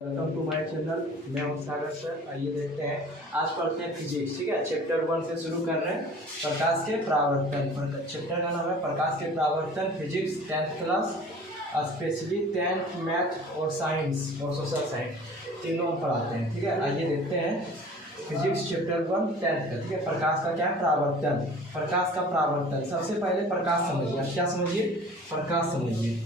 Welcome to my channel. मैं हूं सागर sir. आइए देखते हैं, आज पढ़ते हैं फिजिक्स। ठीक है, चैप्टर 1 से शुरू कर रहे हैं। प्रकाश के परावर्तन। चैप्टर का नाम है प्रकाश के परावर्तन। Physics 10th class, specially 10th math और साइंस और सोशल साइंस तीनों हम पढ़ाते हैं। ठीक है, आइए देखते हैं फिजिक्स चैप्टर 1 10th का। ठीक है, प्रकाश का क्या है? परावर्तन। प्रकाश का परावर्तन। सबसे पहले प्रकाश समझिए। आप क्या समझिए? प्रकाश समझिए।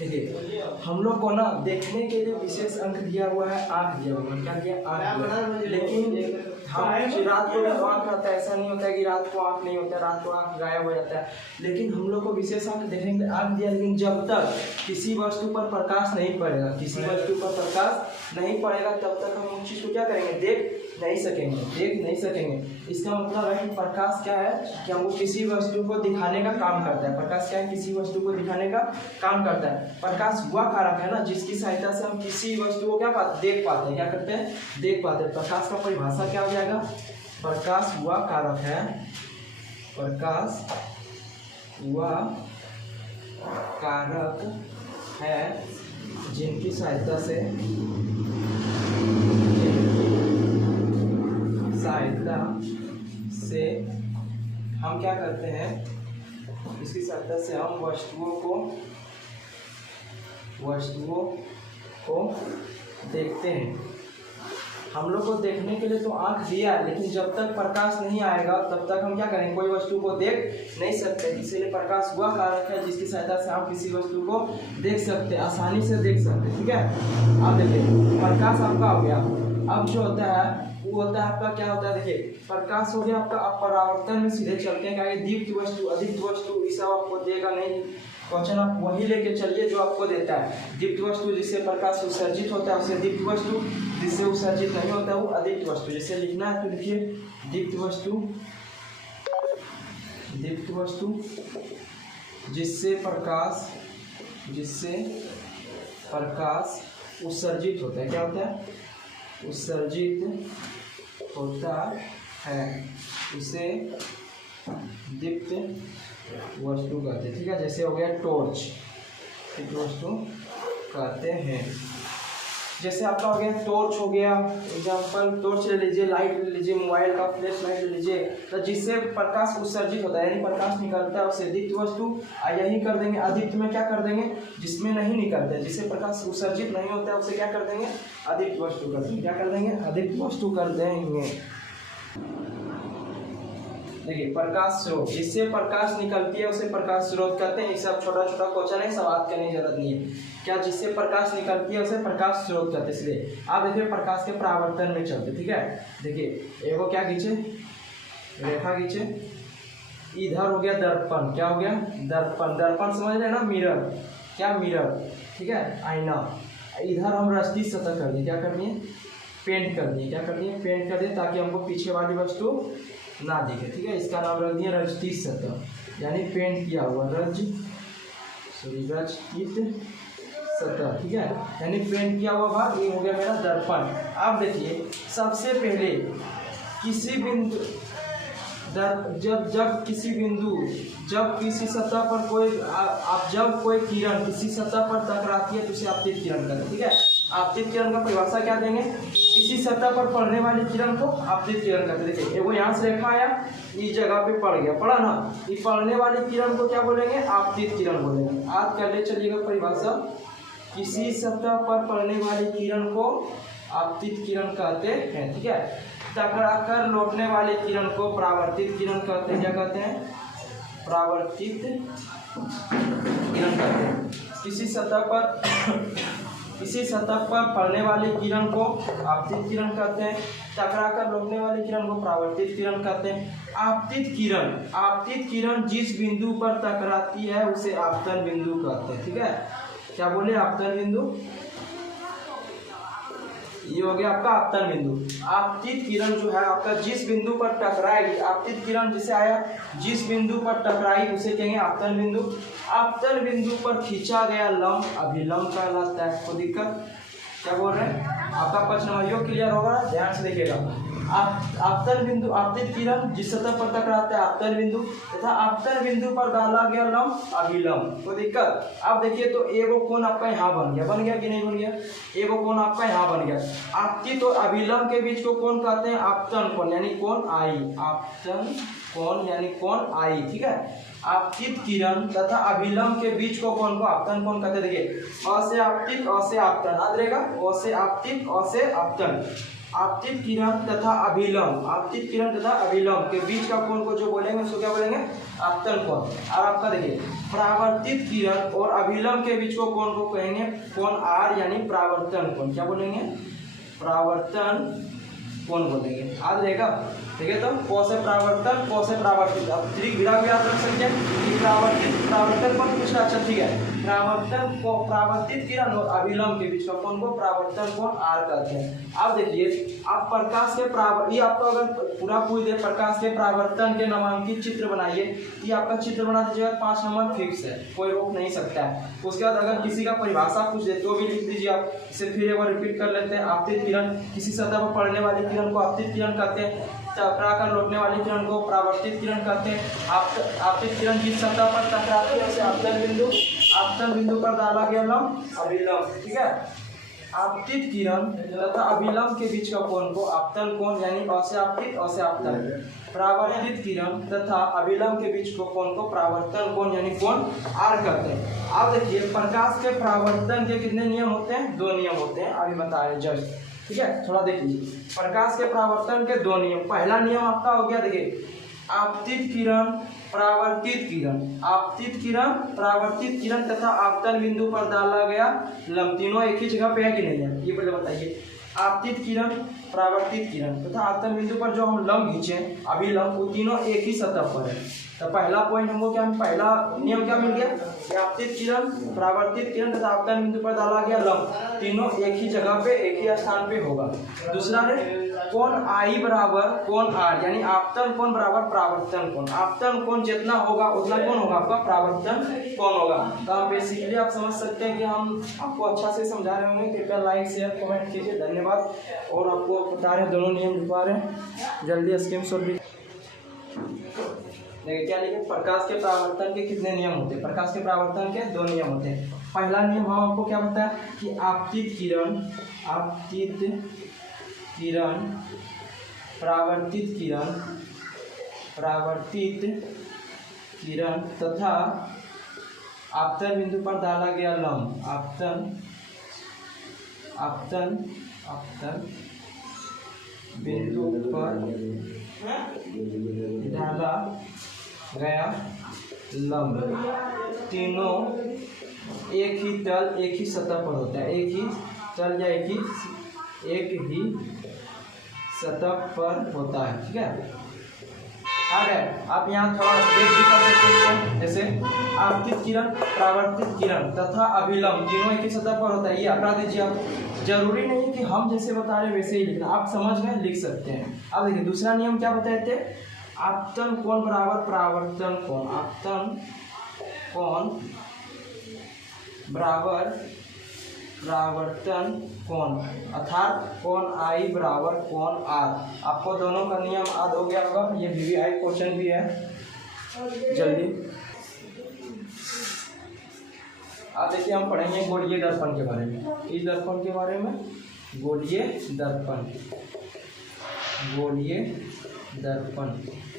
देखिए, हम लोग को ना देखने के लिए विशेष अंक दिया हुआ है, आँख दिया हुआ है। क्या दिया? आँख। लेकिन हम रात को जब आँख आता है, ऐसा नहीं होता है कि रात को आँख नहीं होता है, रात को आँख गायब हो जाता है। लेकिन हम लोग को विशेष अंक देखने के लिए आँख दिया, लेकिन जब तक किसी वस्तु पर प्रकाश नहीं पड़ेगा, किसी वस्तु पर प्रकाश नहीं पड़ेगा, तब तक हम उस चीज़ को क्या करेंगे? देख नहीं सकेंगे। इसका मतलब है कि प्रकाश क्या है कि हमको किसी वस्तु को दिखाने का काम करता है। प्रकाश क्या है? किसी वस्तु को दिखाने का काम करता है। प्रकाश वह कारक है ना जिसकी सहायता से हम किसी वस्तु को क्या देख पाते हैं। क्या करते हैं? देख पाते हैं। प्रकाश का परिभाषा क्या हो जाएगा? प्रकाश वह कारक है, प्रकाश वह कारक है जिनकी सहायता से हम क्या करते हैं? इसकी सहायता से हम वस्तुओं को देखते हैं। हम लोग को देखने के लिए तो आँख दिया है, लेकिन जब तक प्रकाश नहीं आएगा तब तक हम क्या करेंगे? कोई वस्तु को देख नहीं सकते। इसीलिए प्रकाश वह कारक है जिसकी सहायता से हम किसी वस्तु को देख सकते, आसानी से देख सकते। ठीक है, अब देखिए, प्रकाश आपका हो गया। अब जो होता है वो होता है आपका, क्या होता है? देखिए, प्रकाश हो गया आपका। अब परावर्तन में सीधे चलते हैं। क्या दीप्त वस्तु, अदीप्त वस्तु, ये सब आपको देगा नहीं। क्वेश्चन आप वही लेके चलिए जो आपको देता है। दीप्त वस्तु जिससे प्रकाश उत्सर्जित होता है उसे दीप्त वस्तु, जिससे उत्सर्जित नहीं होता वो अदीप्त वस्तु। जैसे लिखना है तो लिखिए दीप्त वस्तु जिससे प्रकाश उत्सर्जित होता है। क्या होता है? उत्सर्जित होता है, उसे दीप्त वस्तु कहते हैं। ठीक है, जैसे हो गया टॉर्च, दीप्त वस्तु कहते हैं। जैसे आपका हो गया टॉर्च हो गया, एग्जाम्पल टॉर्च ले लीजिए, लाइट ले लीजिए, मोबाइल का फ्लैश लाइट ले लीजिए, तो जिससे प्रकाश उत्सर्जित होता है यानी प्रकाश निकलता है उसे दीप्त वस्तु। यही कर देंगे अदीप्त में। क्या कर देंगे? जिसमें नहीं निकलता है, जिससे प्रकाश उत्सर्जित नहीं होता है उसे क्या कर देंगे? अदीप्त वस्तु कर देंगे। क्या कर देंगे? अदीप्त वस्तु कर देंगे। देखिए, प्रकाश स्रोत, जिससे प्रकाश निकलती है उसे प्रकाश स्रोत कहते हैं। ये सब छोटा छोटा क्वेश्चन है, सवाल करने की जरूरत नहीं है। क्या जिससे प्रकाश निकलती है उसे प्रकाश स्रोत कहते हैं। इसलिए आप देखिए प्रकाश के परावर्तन में चलते। ठीक है, देखिए एगो क्या खींचे, रेखा खींचे। इधर हो गया दर्पण। क्या हो गया? दर्पण। दर्पण समझ रहे हैं ना? मिरर। क्या? मिरर। ठीक है, आईना। इधर हम रस्ती सतह कर दिए। क्या कर दिए? पेंट कर दिए। क्या कर दिए? पेंट कर दिए, ताकि हमको पीछे वाली वस्तु ना दिखे। ठीक है, इसका नाम रख दिया रजती सतह, यानी पेंट किया हुआ। रजतीत सतह। ठीक है, यानी पेंट किया हुआ भाग। ये हो गया मेरा दर्पण। अब देखिए, सबसे पहले किसी बिंदु जब किसी सतह पर कोई किरण किसी सतह पर टकराती है तो उसे आपतित किरण कहते हैं। ठीक है, आपतित किरण का परिभाषा क्या देंगे? किसी सतह पर पड़ने वाली किरण को आपतित किरण कहते हैं। देखिए, वो यहाँ से रेखा आया, इस जगह पे पड़ गया, पड़ा ना? ये पड़ने वाली किरण को क्या बोलेंगे? आपतित किरण बोलेंगे। आज कर ले चलिएगा परिभाषा। किसी सतह पर पड़ने वाली किरण को आपतित किरण कहते हैं। ठीक है, टकराकर लौटने वाली किरण को परावर्तित किरण कहते हैं। क्या कहते हैं? परावर्तित किरण कहते हैं। किसी सतह पर पड़ने वाली किरण को आपतित किरण कहते हैं। टकराकर लौटने वाली किरण को परावर्तित किरण कहते हैं। आपतित किरण जिस बिंदु पर टकराती है उसे आपतन बिंदु कहते हैं। ठीक है, क्या बोले? आपतन बिंदु। ये हो गया आपका आपतन बिंदु। आपतित किरण जो है आपका जिस बिंदु पर टकराएगी, आपतित किरण जिसे आया जिस बिंदु पर टकराई उसे कहेंगे आपतन बिंदु। आपतन बिंदु पर खींचा गया लंब अभिलंब कहलाता है। कोई दिक्कत? क्या बोल रहे हैं? आपका 5 नंबर योग क्लियर होगा, ध्यान से देखिएगा। आपतन बिंदु, आपतित किरण जिस सतह पर टकराते हैं आपतन बिंदु, तथा आपतन बिंदु पर डाला गया लंब अभिलंब। कोई दिक्कत? अब देखिए तो ए वो कोण आपका यहाँ बन गया कि नहीं बन गया? ए वो कोण आपका यहाँ बन गया। आपतित और अभिलंब के बीच को कौन कहते हैं? आपतन कोण यानी कोण आई, आपतन कोण यानी कोण आई, ठीक है। आपतित किरण तथा अभिलंब के बीच को कौन को आपतन कोण कहते हैं? देखिए अ से आपतित, अ से आपतन, याद रहेगा, अ से आपतित, अ से आपतन। आपतित किरण तथा अभिलंब, आपतित किरण तथा अभिलंब के बीच का कोण को जो बोलेंगे उसको क्या बोलेंगे? आपतन कोण। और आपका देखिए परावर्तित किरण और अभिलंब के बीच को कोण को कहेंगे कोण आर यानी परावर्तन कोण। क्या बोलेंगे? परावर्तन कोण बोलेंगे, याद रहेगा। ठीक है, तो क से परावर्तन, क से परावर्तित। अब त्रिज्या भी याद रख सकते हैं, परावर्तित परावर्तन कोण पूछना, अच्छा ठीक है। परावर्तन को परावर्तित किरण और अभिलंब के बीच का कोण को परावर्तन कोण आर कहते हैं। अब देखिए आप प्रकाश के ये आपको अगर पूरा पूछ दे प्रकाश के परावर्तन के नामांकित चित्र बनाइए, ये आपका चित्र बना दीजिएगा, 5 नंबर फिक्स है, कोई रोक नहीं सकता है। उसके बाद अगर किसी का परिभाषा पूछ दे तो भी लिख दीजिए आप। इसे फिर एक बार रिपीट कर लेते हैं। आपतित किरण, किसी सतह पर पड़ने वाली किरण को आपतित किरण कहते हैं। टकरा कर लौटने वाली किरण को परावर्तित किरण कहते हैं। आपतित किरण जिस सतह पर टकराती है उसे आपतन बिंदु पर डाला गया लंब अभिलंब, ठीक है। आपतित किरण तथा अभिलंब के बीच का कोण को आपतन कोण यानी अ से आपतित, अ से आपतन। परावर्तित किरण तथा अभिलंब के बीच को कोण को परावर्तन कोण यानी कोण आर कहते हैं। अब देखिए प्रकाश के परावर्तन के कितने नियम होते हैं? 2 नियम होते हैं, अभी बता रहे जस्ट, ठीक है। थोड़ा देखिए प्रकाश के परावर्तन के 2 नियम। पहला नियम आपका हो गया, देखिए आपतित किरण परावर्तित किरण, आपतित किरण परावर्तित किरण तथा आपतन बिंदु पर डाला गया लंब, तीनों एक ही जगह पे है कि नहीं है? ये पहले बताइए। आपतित किरण परावर्तित किरण तथा आपतन बिंदु पर जो हम लंब खींचे अभिलंब, वो तीनों एक ही सतह पर है। तो पहला पॉइंट हमको क्या, पहला नियम क्या मिल गया? आपतित किरण परावर्तित किरण तथा आपतन बिंदु पर डाला गया लंब, तीनों एक ही जगह पे एक ही स्थान पे होगा। दूसरा ने कोण आई बराबर कोण आर यानी आपतन कोण बराबर परावर्तन कोण। आपतन कोण जितना होगा उतना कौन होगा? आपका परावर्तन कोण होगा। तो आप बेसिकली आप समझ सकते हैं कि हम आपको अच्छा से समझा रहे होंगे। कृपया लाइक शेयर कमेंट कीजिए, धन्यवाद। और आपको बता रहे हैं दोनों नियम लिखवा रहे हैं, जल्दी स्क्रीनशॉट भी देखिए। क्या लिखे? प्रकाश के परावर्तन के कितने नियम होते हैं? प्रकाश के परावर्तन के 2 नियम होते हैं। पहला नियम हम आपको क्या बताया कि आपतित किरण परावर्तित किरण तथा आपतन बिंदु पर डाला गया लंब, आपतन बिंदु पर डाला गया लंब, तीनों एक ही तल एक ही सतह पर होता है। एक ही तल या एक ही सतह पर होता है, ठीक है। आप यहाँ थोड़ा देख भी कर सकते हैं, जैसे आपतित किरण परावर्तित किरण तथा अभिलंब तीनों एक ही सतह पर होता है, ये हटा दीजिए आप। जरूरी नहीं कि हम जैसे बता रहे वैसे ही लिखना, आप समझ गए लिख सकते हैं। अब देखिए दूसरा नियम क्या बताए थे? आपतन कोण बराबर परावर्तन कोण, आपतन कोण बराबर परावर्तन कोण, अर्थात कोण आई बराबर कोण आर। आपको दोनों का नियम याद हो गया होगा, ये VVI क्वेश्चन भी है, जल्दी आप देखिए। हम पढ़ेंगे गोलीय दर्पण के बारे में, इस दर्पण के बारे में, गोलीय दर्पण।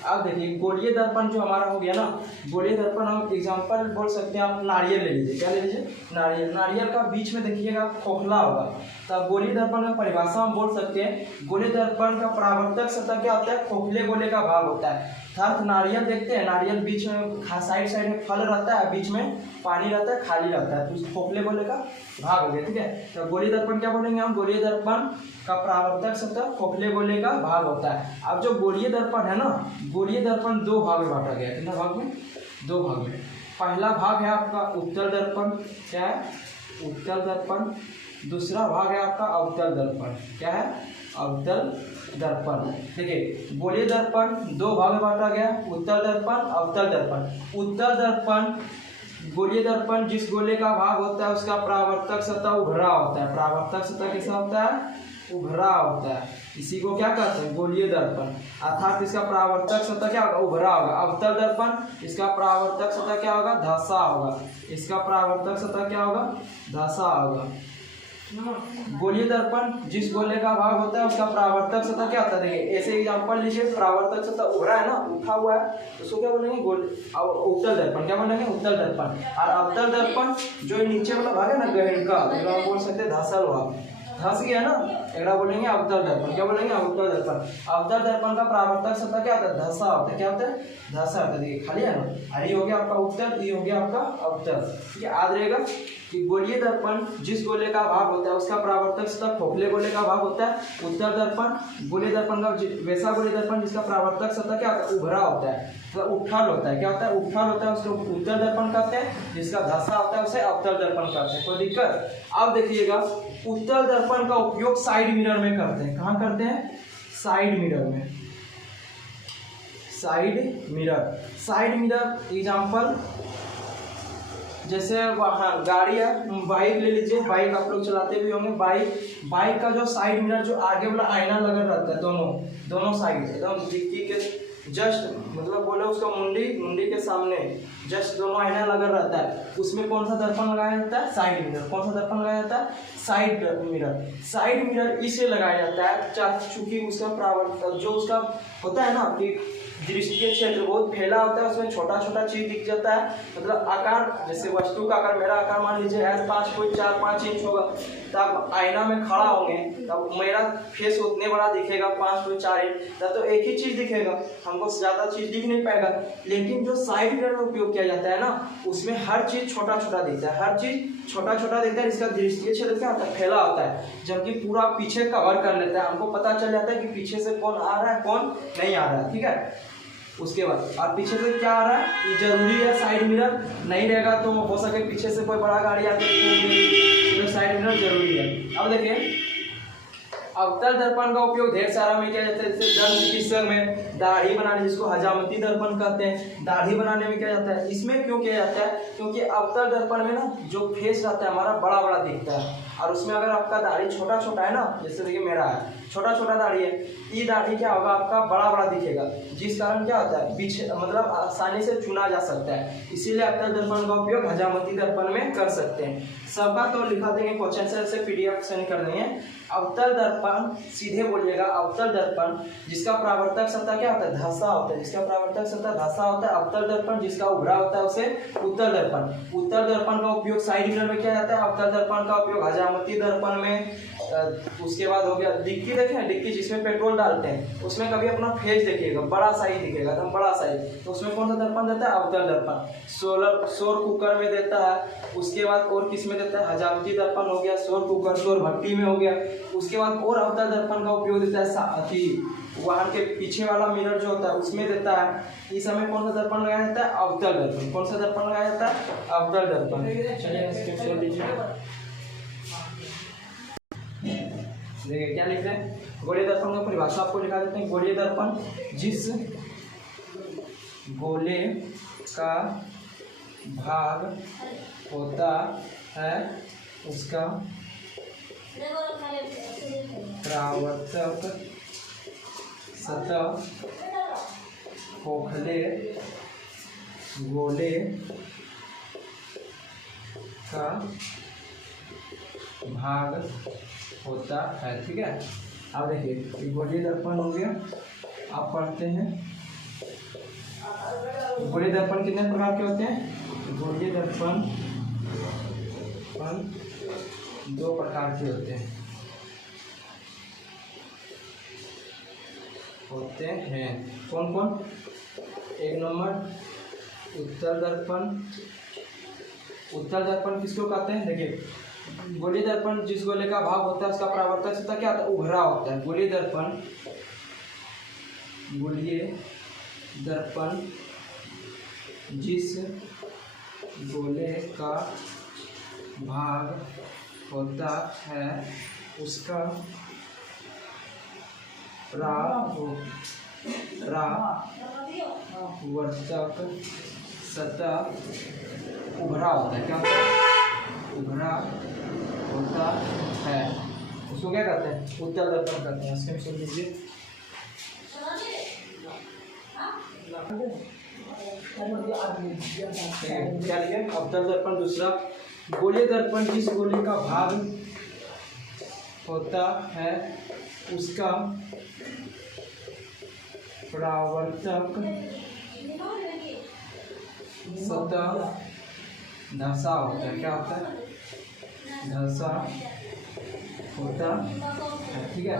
अब देखिए गोलीय दर्पण जो हमारा हो गया ना, गोलीय दर्पण हम एग्जांपल बोल सकते हैं। आप नारियल ले लीजिए, क्या ले लीजिए? नारियल का बीच में देखिएगा खोखला होगा, तब गोलीय दर्पण का परिभाषा हम बोल सकते हैं। गोलीय दर्पण का परावर्तक सतह क्या होता है? खोखले गोले का भाग होता है। अर्थात नारियल देखते हैं, नारियल बीच में साइड में फल रहता है, बीच में पानी रहता है, खाली रहता है, तो खोखले गोले का भाग हो गया, ठीक है। तो गोलीय दर्पण क्या बोलेंगे हम? गोलीय दर्पण का परावर्तक सतह खोखले गोले का भाग होता है। अब जो गोलीय दर्पण है ना, गोलीय दर्पण 2 भाग में बांटा गया है। कितना भाग में? 2 भाग में। पहला भाग है आपका उत्तल दर्पण, क्या है? उत्तल दर्पण। दूसरा भाग है आपका अवतल दर्पण, क्या है? अवतल दर्पण। देखिए गोलीय दर्पण 2 भाग में बांटा गया, उत्तल दर्पण अवतल दर्पण। उत्तल दर्पण गोलीय दर्पण जिस गोले का भाग होता है उसका परावर्तक सतह उभरा होता है। परावर्तक सतह कैसा होता है? उभरा होता है। इसी को क्या कहते हैं? गोलीय दर्पण। अर्थात इसका परावर्तक सतह क्या होगा? उभरा होगा। अवतल दर्पण, इसका परावर्तक सतह क्या होगा? धंसा होगा। इसका परावर्तक सतह क्या होगा? धंसा होगा। गोलीय दर्पण जिस गोले का भाग होता है उसका परावर्तक सतह क्या होता है? देखिए ऐसे एग्जांपल लीजिए, परावर्तक सतह उभरा है ना, उठा हुआ है, तो उसको क्या बोलेंगे? उत्तल दर्पण। क्या बोलेंगे? उत्तल दर्पण। और अवतल दर्पण जो नीचे वाला भाग है ना, गहनका, तो बोल सकते हैं धसल भाग, धंस गया ना, एकड़ा बोलेंगे अवतल दर्पण। क्या बोलेंगे? अवतल दर्पण। अवतल दर्पण का परावर्तक सतह क्या होता है? धंसा होता है। क्या होता है? धंसा होता है। देखिए खाली है ना, और ये हो गया आपका उत्तल, ये हो गया आपका अवतल। ठीक है, याद रहेगा कि गोलीय दर्पण जिस गोले का भाग होता है उसका परावर्तक सतह खोखले गोले का भाग होता है उत्तल दर्पण। गोलीय दर्पण का वैसा गोलीय दर्पण जिसका परावर्तक सतह क्या होता है? उभरा होता है, तो उठल होता है। क्या होता है? उठल होता है, उसको उत्तल दर्पण कहते हैं। जिसका धंसा होता है उसे अवतल दर्पण कहते हैं। कोई दिक्कत? अब देखिएगा, उत्तल दर्पण का उपयोग साइड मिरर में करते हैं। कहाँ करते हैं? साइड मिरर में। Side mirror, side mirror example जैसे वहाँ गाड़ी है, बाइक ले लीजिए, बाइक आप लोग चलाते भी होंगे। बाइक का जो साइड मिरर, जो आगे वाला आईना लगा रहता है, दोनों साइड एकदम डिक्की के जस्ट, मतलब बोले उसका मुंडी के सामने जस्ट दोनों आईना लगा रहता है। उसमें कौन सा दर्पण लगाया जाता है? Side mirror. कौन सा दर्पण लगाया जाता है? Side mirror. साइड मिरर इसलिए लगाया जाता है चूंकि उसका परावर्तक जो उसका होता है ना कि दृष्टि के क्षेत्र बहुत फैला होता है, उसमें छोटा छोटा चीज दिख जाता है। मतलब आकार, जैसे वस्तु का आकार, मेरा आकार मान लीजिए है 4-5 इंच होगा, तब आईना में खड़ा होंगे तब मेरा फेस उतने बड़ा दिखेगा 5-4 इंच, तब तो एक ही चीज दिखेगा, हमको ज्यादा चीज दिख नहीं पाएगा। लेकिन जो साइड मिरर में उपयोग किया जाता है ना, उसमें हर चीज छोटा छोटा दिखता है, हर चीज छोटा छोटा दिखता है। इसका दृष्टि क्षेत्र क्या होता है? फैला होता है, जबकि पूरा पीछे कवर कर लेता है। हमको पता चल जाता है कि पीछे से कौन आ रहा है, कौन नहीं आ रहा है। ठीक है, उसके बाद और पीछे से क्या आ रहा है, ये जरूरी है। साइड मिरर नहीं रहेगा तो हो सके पीछे से कोई बड़ा गाड़ी आके तो साइड मिरर जरूरी है। अब देखिए, अवतल दर्पण का उपयोग ढेर सारा में किया जाता है। जैसे दंत चिकित्सक में दाढ़ी बनाने, जिसको हजामती दर्पण कहते हैं, दाढ़ी बनाने में किया जाता है। इसमें क्यों किया जाता है? क्योंकि अवतल दर्पण में ना जो फेस रहता है हमारा बड़ा बड़ा दिखता है, और उसमें अगर आपका दाढ़ी छोटा छोटा है ना, जैसे देखिए मेरा है छोटा छोटा दाढ़ी है, ये दाढ़ी क्या होगा? आपका बड़ा बड़ा दिखेगा, जिस कारण क्या होता है? पीछे मतलब आसानी से चुना जा सकता है। इसीलिए अवतल दर्पण का उपयोग हजामती दर्पण में कर सकते हैं। सबका तो लिखा देंगे क्वेश्चन से, PDF सेंड कर देंगे। अवतल दर्पण सीधे बोलिएगा, अवतल दर्पण जिसका परावर्तक सतह क्या होता है? धंसा होता है। जिसका परावर्तक सतह धंसा होता है। अवतल दर्पण जिसका उभरा होता है उसे उत्तल दर्पण। उत्तल दर्पण का उपयोग साइड मिरर में किया जाता है। अवतल दर्पण का उपयोग हजामती दर्पण में। उसके बाद हो गया डिक्की, देखें डिक्की जिसमें पेट्रोल डालते हैं, उसमें कभी अपना फेस देखिएगा बड़ा सा ही दिखेगा, एकदम बड़ा सा ही, तो उसमें कौन सा दर्पण देता है? अवतल दर्पण। सौर कुकर में देता है। उसके बाद और किस में देता है? हजामती दर्पण हो गया, सौर कुकर, सौर भट्टी में हो गया। उसके बाद और अवतल दर्पण का उपयोग देता है वाहन के पीछे वाला मिरर जो होता है उसमें देता है। इस समय कौन सा दर्पण लगाया जाता है? अवतल दर्पण। कौन सा दर्पण लगाया जाता है? अवतल दर्पण। चलिए स्क्रीनशॉट लीजिए, देखिए क्या लिख रहे हैं। गोलीय दर्पण का परिभाषा आपको लिखा देते हैं। गोलीय दर्पण जिस गोले का भाग होता है उसका परावर्तक सतह खोखले गोले का भाग होता है। ठीक है, अब देखिए गोलीय दर्पण हो गया। आप पढ़ते हैं गोलीय दर्पण कितने प्रकार के होते हैं? गोलीय दर्पण 2 प्रकार के होते हैं। कौन कौन? 1 नंबर उत्तल दर्पण। उत्तल दर्पण किसको कहते हैं? देखिए, गोलीय दर्पण जिस गोले का भाग होता है उसका परावर्तक सतह क्या होता है? उभरा होता है। गोलीय दर्पण जिस गोले का भाग होता है उसका परावर्तक सतह उभरा होता है। क्या होता है? उभरा होता है। उसको क्या कहते हैं? उत्तल दर्पण कहते हैं। इसके सुन लीजिए। क्या लिखे? अवतल दर्पण। दूसरा, गोलीय दर्पण जिस गोले का भाग होता है उसका परावर्तक सतह धसा होता है। क्या होता है? धसा होता है। ठीक है।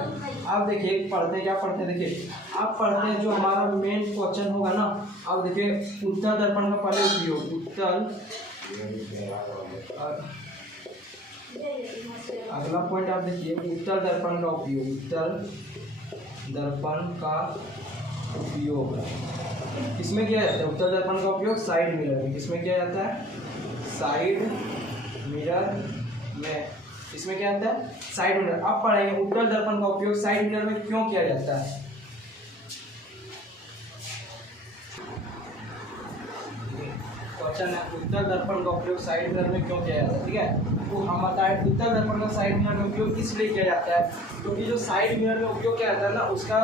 आप देखिए पढ़ते हैं, क्या पढ़ते हैं? देखिए आप पढ़ते हैं जो हमारा मेन क्वेश्चन होगा ना। आप देखिए उत्तल दर्पण का पहले उपयोग, उत्तल, अगला पॉइंट आप देखिए उत्तल दर्पण का उपयोग। उत्तल दर्पण का उपयोग किसमें किया जाता है? उत्तल दर्पण का उपयोग साइड मिरर में। किसमें किया जाता है? साइड मिरर में। इसमें क्या आता है? Side mirror. अब पढ़ेंगे उत्तल दर्पण का उपयोग साइड मिरर में क्यों किया जाता है। क्वेश्चन है उत्तल दर्पण का उपयोग साइड मिरर में क्यों किया जाता है। ठीक है, तो हम बताएं उत्तल दर्पण का साइड मिरर में उपयोग इसलिए किया जाता है क्योंकि जो साइड मिरर में उपयोग किया जाता है ना, उसका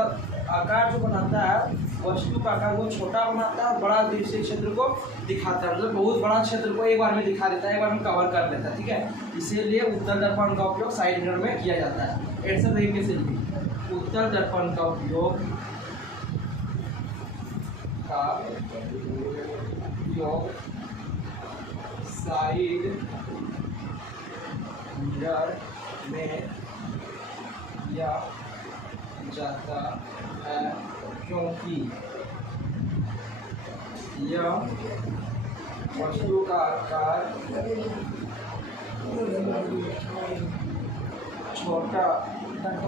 आकार जो बनाता है, वस्तु का आकार वो छोटा बनाता है, बड़ा दृश्य क्षेत्र को दिखाता है। मतलब बहुत बड़ा क्षेत्र को एक बार में दिखा देता है, एक बार में कवर कर लेता है। ठीक है, इसीलिए उत्तल दर्पण का उपयोग साइड मिरर में किया जाता है। ऐसा तरीके से लिखिए, उत्तल दर्पण का उपयोग साइड मिरर में किया जाता है क्योंकि यह वस्तु का आकार छोटा तथा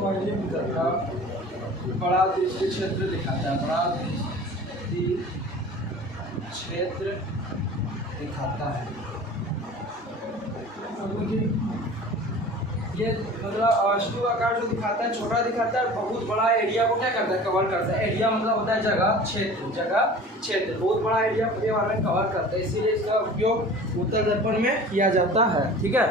बड़ा दृश्य क्षेत्र दिखाता है। बड़ा दृश्य क्षेत्र दिखाता है। ये मतलब वस्तु का आकार जो दिखाता है छोटा दिखाता है, बहुत बड़ा एरिया को क्या करता है? कवर करता है। एरिया मतलब होता है जगह, क्षेत्र। जगह क्षेत्र बहुत बड़ा एरिया पूरे बारे में कवर करता है, इसीलिए इसका उपयोग उत्तल दर्पण में किया जाता है। ठीक है,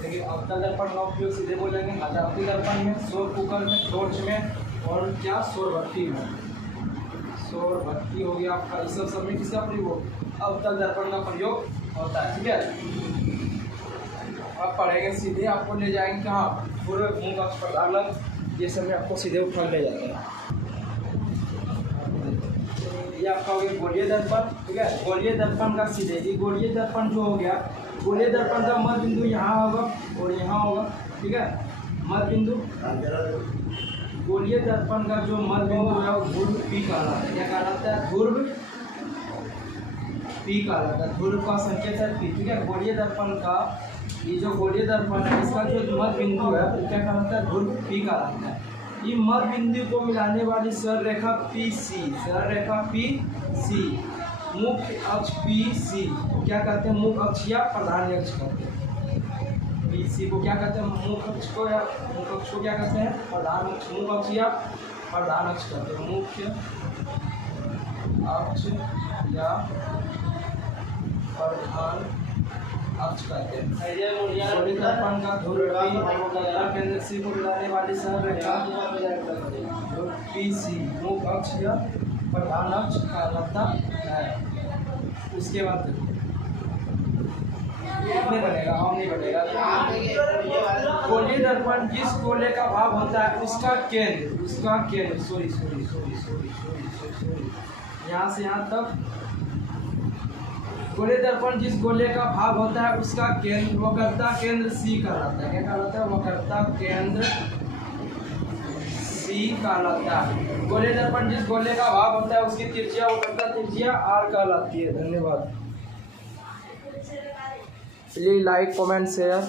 देखिए अवतल दर्पण का उपयोग सीधे बोलेंगे अवतल दर्पण में, सौर कुकर में, टॉर्च में और क्या सौर भट्टी में। सौर भट्टी हो गया आपका, इस सब में किसका प्रयोग? अवतल दर्पण का प्रयोग होता है। ठीक है, आप पढ़ेंगे सीधे आपको ले जाएंगे कहाँ? पूरे मुंह अक्ष प्रधानक, ये सब में आपको सीधे उठा ले जाता है। ये आपका हो गया गोलीय दर्पण। ठीक है, गोलीय दर्पण का सीधे, ये गोलीय दर्पण जो हो गया, गोलीय दर्पण का मध्य बिंदु यहाँ होगा और यहाँ होगा। ठीक है, मध्य बिंदु, गोलीय दर्पण का जो मध्य बिंदु है वो ध्रुव P कहलाता है। क्या कहलाता है? ध्रुव P कहलाता है। ध्रुव का संकेत है P। ठीक है, गोलीय दर्पण का ये जो गोलीय दर्पण है इसका जो मध्य बिंदु है वो क्या कहलाता है? ध्रुव P कहलाता है। ये मध्य बिंदु को मिलाने वाली सरल रेखा PC, सरल रेखा PC, मुख्य अक्ष PC को क्या कहते हैं? मुख्य अक्ष या प्रधान अक्ष कहते हैं। PC को क्या कहते हैं? मुख्य अक्ष को, या मुख्य अक्ष को क्या कहते हैं? प्रधान अक्ष। मुख्य अक्ष या प्रधान अक्ष कहते हैं। मुख्य अक्ष या प्रधान अक्ष कहते हैं। गोलीय दर्पण का ध्रुव P केंद्र C को मिलाने वाली सरल रेखा PC मुख्य अक्ष या प्रधान अक्ष कहलाता है। उसके बाद नहीं बनेगा, हम नहीं बनेगा। गोलीय दर्पण जिस गोले का भाग होता है उसका केंद्र, सॉरी, यहाँ से यहाँ तक। गोलीय दर्पण जिस गोले का भाग होता है उसका केंद्र वक्रता केंद्र C कहलाता है। क्या कहलाता है? वक्रता केंद्र C कहलाता है। गोलीय दर्पण जिस गोले का भाग होता है उसकी त्रिज्या वक्रता त्रिज्या R कहलाती है। धन्यवाद। Please like, comment, share.